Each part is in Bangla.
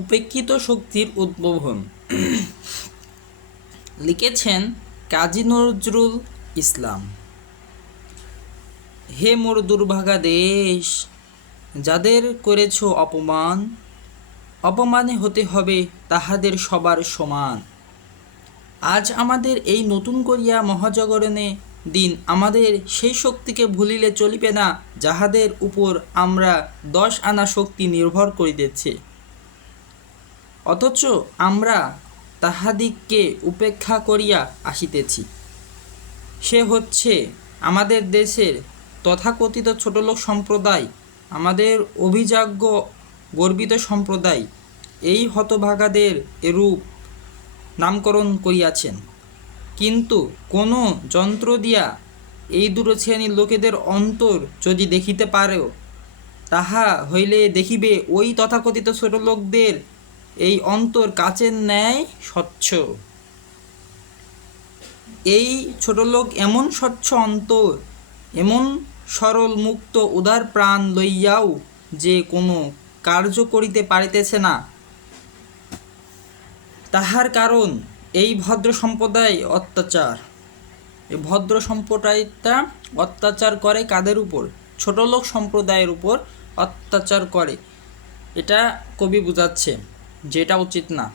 উপেক্ষিত শক্তির উদ্ভাবন। লিখেছেন কাজী নজরুল ইসলাম। হে মোর দুর্ভাগা দেশ, যাদের করেছ অপমান, অপমানে হতে হবে তাহাদের সবার সমান। আজ আমাদের এই নতুন করিয়া মহাজাগরণে দিন আমাদের সেই শক্তিকে ভুলিলে চলিবে না, যাহাদের উপর আমরা 10 আনা শক্তি নির্ভর করিতেছে। অথচ আমরা তাহাদিগকে উপেক্ষা করিয়া আসিতেছি। সে হচ্ছে আমাদের দেশের তথাকথিত ছোটলোক সম্প্রদায়, আমাদের অভিজাজ্ঞ গর্বিত সম্প্রদায়। এই হতভাগাদের এরূপ নামকরণ করিয়াছেন। কিন্তু কোনো যন্ত্র দিয়া এই দুটো শ্রেণীর লোকেদের অন্তর যদি দেখিতে পারেও, তাহা হইলে দেখিবে ওই তথাকথিত ছোট লোকদের এই অন্তর কাচের ন্যায় স্বচ্ছ। এই ছোট লোক এমন স্বচ্ছ অন্তর, এমন সরল মুক্ত উদার প্রাণ লইয়াও যে কোনো কার্য করিতে পারিতেছে না, তাহার কারণ এই ভদ্র সম্প্রদায় অত্যাচার। এই ভদ্র সম্প্রদায়টা অত্যাচার করে কাদের উপর? ছোটলোক সম্প্রদায়ের উপর অত্যাচার করে। এটা কবি বুঝাচ্ছে, যেটা উচিত না।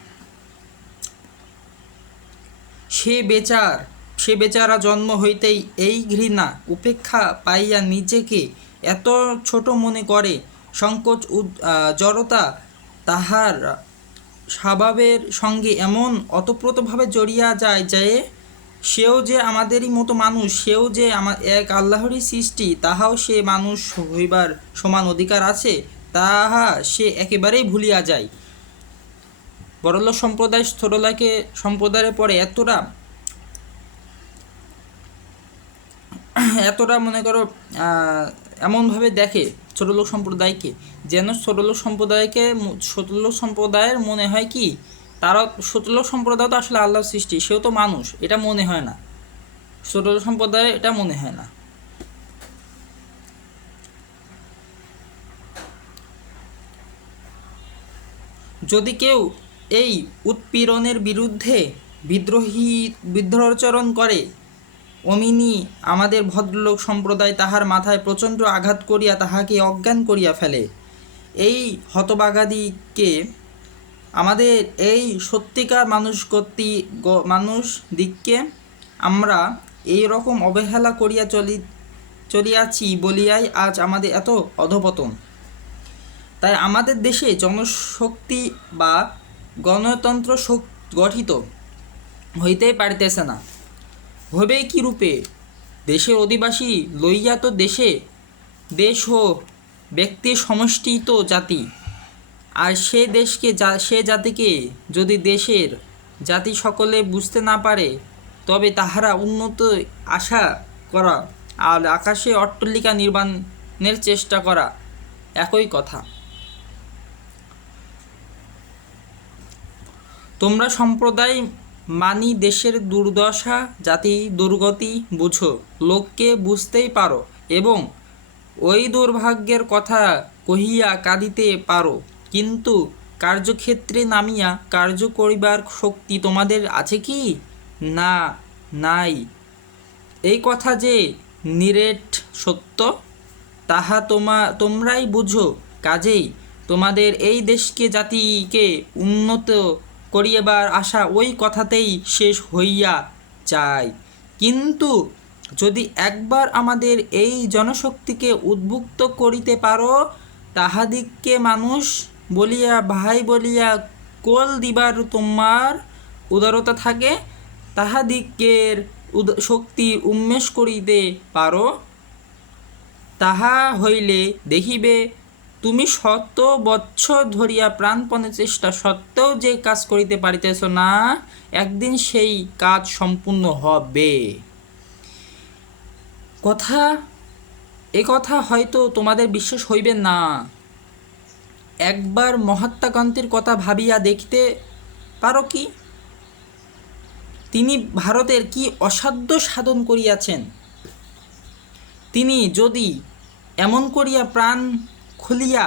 সে বেচারা জন্ম হইতেই এই ঘৃণা উপেক্ষা পাইয়া নিজেকে এত ছোট মনে করে, সংকোচ জড়তা তাহার স্বভাবের সঙ্গে এমন অতপ্রতভাবে জড়িয়া যায় যে সেও যে আমাদেরই মতো মানুষ, সেও যে এক আল্লাহরই সৃষ্টি, তাহাও সে মানুষ হইবার সমান অধিকার আছে, তাহা সে একেবারেই ভুলিয়া যায়। বড়লোক সম্প্রদায় ছোটলোকে সম্প্রদায়ের পরে এতটা মনে করো এমনভাবে দেখে ছোটলোক সম্প্রদায়কে, যেন ছোটলোক সম্প্রদায়ের মনে হয় কি তারা ছোটলোক সম্প্রদায় তো আসলে আল্লাহর সৃষ্টি, সেও তো মানুষ, এটা মনে হয় না। ছোটলোক সম্প্রদায় এটা মনে হয় না। যদি কেউ এই উৎপীড়নের বিরুদ্ধে বিদ্রোহাচরণ করে, অমিনি আমাদের ভদ্রলোক সম্প্রদায় তাহার মাথায় প্রচণ্ড আঘাত করিয়া তাহাকে অজ্ঞান করিয়া ফেলে। এই হতভাগাদিকে, আমাদের এই সত্যিকার মানুষদিগকে আমরা এই রকম অবহেলা করিয়া চলিয়াছি বলিয়াই আজ আমাদের এত অধঃপতন। তাই আমাদের দেশে জনশক্তি বা গণতন্ত্র গঠিত হইতেই পারিতেছে না। হইবে কি রূপে? দেশের অধিবাসী লইয়া তো দেশ ও ব্যক্তির সমষ্টি তো জাতি। আর সে জাতিকে যদি দেশের জাতি সকলে বুঝতে না পারে, তবে তাহারা উন্নত আশা করা আর আকাশে অট্টালিকা নির্মাণের চেষ্টা করা একই কথা। তোমরা সম্প্রদায় মানি দেশের দুর্দশা, জাতি দুর্গতি বুঝো, লোককে বুঝতেই পারো এবং ওই দুর্ভাগ্যের কথা কহিয়া কাঁদিতে পারো, কিন্তু কার্যক্ষেত্রে নামিয়া কার্য করিবার শক্তি তোমাদের আছে কি? না, নাই। এই কথা যে নিরেট সত্য, তাহা তোমরাই বুঝো। কাজেই তোমাদের এই দেশকে জাতিকে উন্নত করিবার আশা ওই কথাতেই শেষ হইয়া যায়। কিন্তু যদি একবার আমাদের এই জনশক্তিকে উদ্বুদ্ধ করিতে পারো, তাহাদিগকে মানুষ বলিয়া ভাই বলিয়া কোল দিবার তোমার উদারতা থাকে, তাহাদিগের শক্তি উন্মেষ করিতে পারো, তাহা হইলে দেখিবে তুমি 100 বৎসর ধরিয়া প্রাণপণে চেষ্টা সত্ত্বেও যে কাজ করিতে পারিতেছ না, একদিন সেই কাজ সম্পূর্ণ হবে। এ কথা হয়তো তোমাদের বিশ্বাস হইবে না। একবার মহাত্মা গান্ধীর কথা ভাবিয়া দেখিতে পারো কি তিনি ভারতের কি অসাধ্য সাধন করিয়াছেন। তিনি যদি এমন করিয়া প্রাণ খুলিয়া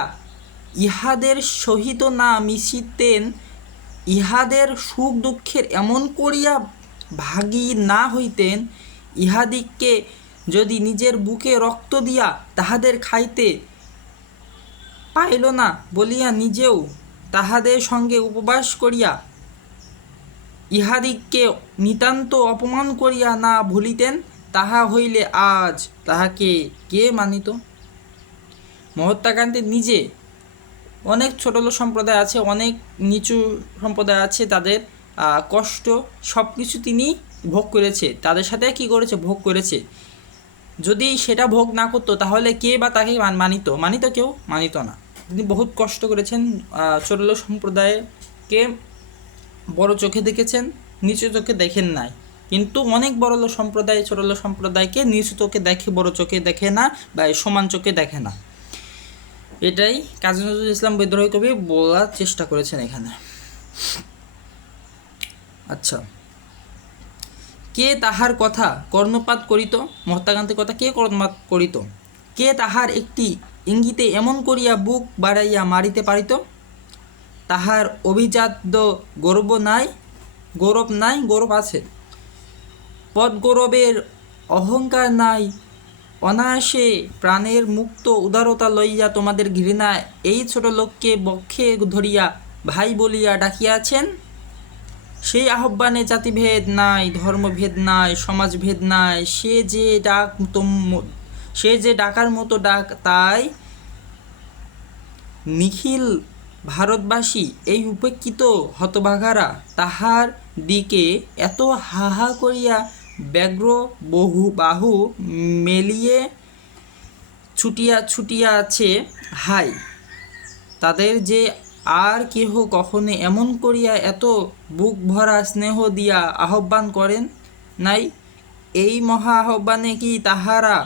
ইহাদের সহিত না মিশিতেন, ইহাদের সুখ দুঃখের এমন করিয়া ভাগী না হইতেন, ইহাদিগকে যদি নিজের বুকে রক্ত দিয়া তাহাদের খাইতে পাইল না বলিয়া নিজেও তাহাদের সঙ্গে উপবাস করিয়া ইহাদিগকে নিতান্ত অপমান করিয়া না ভুলিতেন, তাহা হইলে আজ তাহাকে কে মানিত? মহাত্মা গান্ধী নিজে, অনেক ছোটলোক সম্প্রদায় আছে, অনেক নিচু সম্প্রদায় আছে, তাদের কষ্ট সব কিছু তিনি ভোগ করেছে, তাদের সাথে কি করেছে? ভোগ করেছে। যদি সেটা ভোগ না করতো তাহলে কে বা তাকে মানিত? কেউ মানিত না। তিনি বহুত কষ্ট করেছেন, ছোটলোক সম্প্রদায়কে বড় চোখে দেখেছেন, নিচু চোখে দেখেন নাই। কিন্তু অনেক বড়লোক সম্প্রদায় ছোটলোক সম্প্রদায়কে নিচু চোখে দেখে, বড় চোখে দেখে না, বা সমান চোখে দেখে না। এটাই কাজী নজরুল ইসলাম বিদ্রোহী কবি বলার চেষ্টা করেছেন এখানে। আচ্ছা, কে তাহার কথা কর্ণপাত করিত? মহাত্মা গান্ধীর কথা কে কর্ণপাত করিত? কে তাহার একটি ইঙ্গিতে এমন করিয়া বুক বাড়াইয়া মারিতে পারিত? তাহার অভিজাত গৌরব নাই? গৌরব আছে। পদ গৌরবের অহংকার নাই? অনায়াসে প্রাণের মুক্ত উদারতা লইয়া তোমাদের ঘৃণা এই ছোট লোককে বক্ষে ধরিয়া ভাই বলিয়া ডাকিয়াছেন। সেই আহ্বানে জাতিভেদ নাই, ধর্মভেদ নাই, সমাজভেদ নাই। সে যে ডাকার মতো ডাক, তাই নিখিল ভারতবাসী এই উপেক্ষিত হতভাগারা তাহার দিকে এত হাহা করিয়া ব্যগ্র বাহু মেলিয়ে ছুটিয়াছে। হাই, তাদের যে আর কেহ কখনো এমন করিয়া এত বুক ভরা স্নেহ দিয়া আহ্বান করেন নাই। এই মহা আহ্বানে কি তাহারা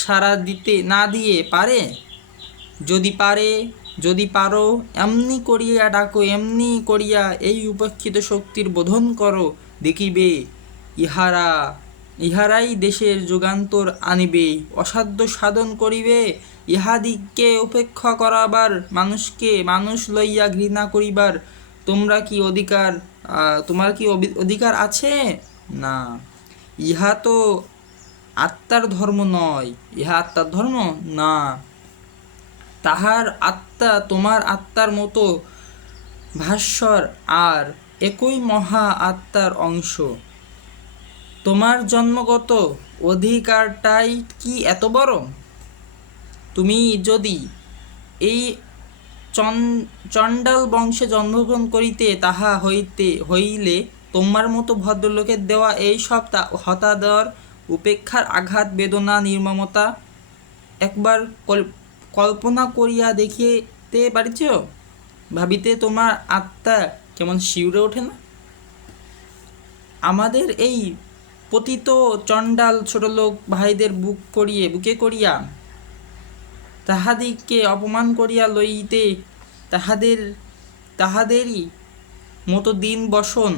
সাড়া দিতে না দিয়ে পারে? যদি পারো, এমনি করিয়া ডাকো, এমনি করিয়া এই উপেক্ষিত শক্তির বোধন করো, দেখিবে ইহারাই দেশের যুগান্তর আনিবে, অসাধ্য সাধন করিবে। ইহাদিগকে উপেক্ষা করাবার, মানুষ লইয়া ঘৃণা করিবার তোমার কি অধিকার আছে? না। ইহা তো আত্মার ধর্ম নয়। ইহা আত্মার ধর্ম না। তাহার আত্মা তোমার আত্মার মতো ভাস্বর, আর একই মহা আত্মার অংশ। তোমার জন্মগত অধিকারটাই কি এত বড়? তুমি যদি এই চণ্ডাল বংশে জন্মগ্রহণ করিতে, তাহা হইলে তোমার মতো ভদ্রলোকের দেওয়া এই সব হতাদর, উপেক্ষার আঘাত, বেদনা, নির্মমতা একবার কল্পনা করিয়া দেখিতে পারিছ? ভাবিতে তোমার আত্মা কেমন শিউরে ওঠে না? আমাদের এই পতিত চণ্ডাল ছোটলোক ভাইদের বুকে করিয়া তাহাদিগকে অপমান করিয়া লইতে, তাহাদেরই মতো দিন বসন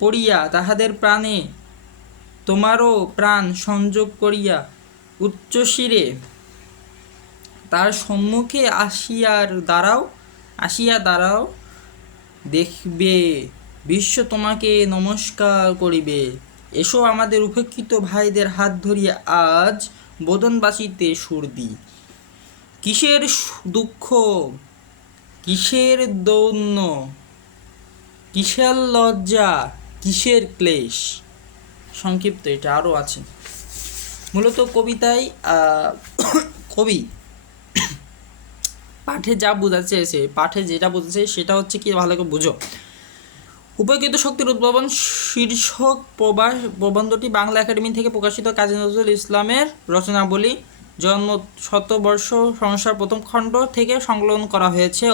পড়িয়া তাহাদের প্রাণে তোমারও প্রাণ সংযোগ করিয়া উচ্চশিরে তার সম্মুখে আসিয়া দাঁড়াও, দেখবে বিশ্ব তোমাকে নমস্কার করিবে। এসো আমাদের উপেক্ষিত ভাইদের হাত ধরিয়া আজ বোধনবাসীতে সুর দিই। কিসের দুঃখ, কিসের দৈন্য, কিসের লজ্জা, কিসের ক্লেশ? সংক্ষিপ্ত, এটা আরও আছে। মূলত কবিতায় কবি পাঠে যা বোঝাতে চেয়েছে, যেটা বোঝাচ্ছে সেটা হচ্ছে কি, ভালো করে বুঝো। উপেক্ষিত শক্তির উদ্ভাবন শীর্ষক প্রবন্ধটি বাংলা একাডেমি থেকে প্রকাশিত কাজী নজরুল ইসলামের রচনাবলী জন্ম শতবর্ষ সংসার প্রথম খণ্ড থেকে সংকলন করা হয়েছে।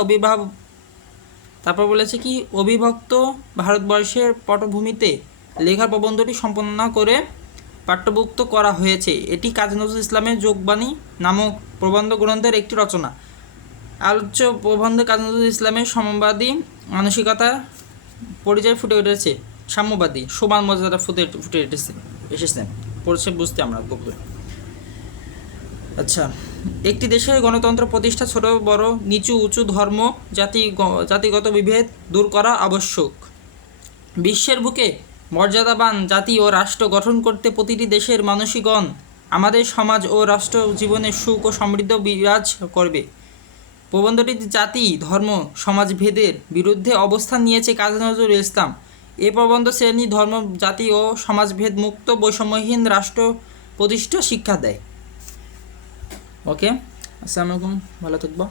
তারপর বলেছে কি, অবিভক্ত ভারতবর্ষের পটভূমিতে লেখা প্রবন্ধটি সম্পন্ন করে পাঠ্যভুক্ত করা হয়েছে। এটি কাজী নজরুল ইসলামের যোগবাণী নামক প্রবন্ধ গ্রন্থের একটি রচনা। আলোচ্য প্রবন্ধে কাজী নজরুল ইসলামের সমবাদী মানসিকতা পরিচয় ফুটে উঠেছে, সাম্যবাদী সমান মর্যাদা ফুটে এসেছে, পড়ছে বুঝতে আমরা বলবো। আচ্ছা, একটি দেশের গণতন্ত্র প্রতিষ্ঠা ছোট বড় নিচু উঁচু ধর্ম জাতিগত বিভেদ দূর করা আবশ্যক। বিশ্বের বুকে মর্যাদাবান জাতি ও রাষ্ট্র গঠন করতে প্রতিটি দেশের মানুষগণ আমাদের সমাজ ও রাষ্ট্র জীবনে সুখ ও সমৃদ্ধি বিরাজ করবে। প্রবন্ধটি জাতি ধর্ম সমাজভেদের বিরুদ্ধে অবস্থান নিয়েছে কাজী নজরুল ইসলাম। এ প্রবন্ধ শ্রেণী ধর্ম জাতি ও সমাজভেদ মুক্ত বৈষম্যহীন রাষ্ট্র প্রতিষ্ঠা শিক্ষা দেয়। ওকে, আসসালামু আলাইকুম, ভালো থাকবো।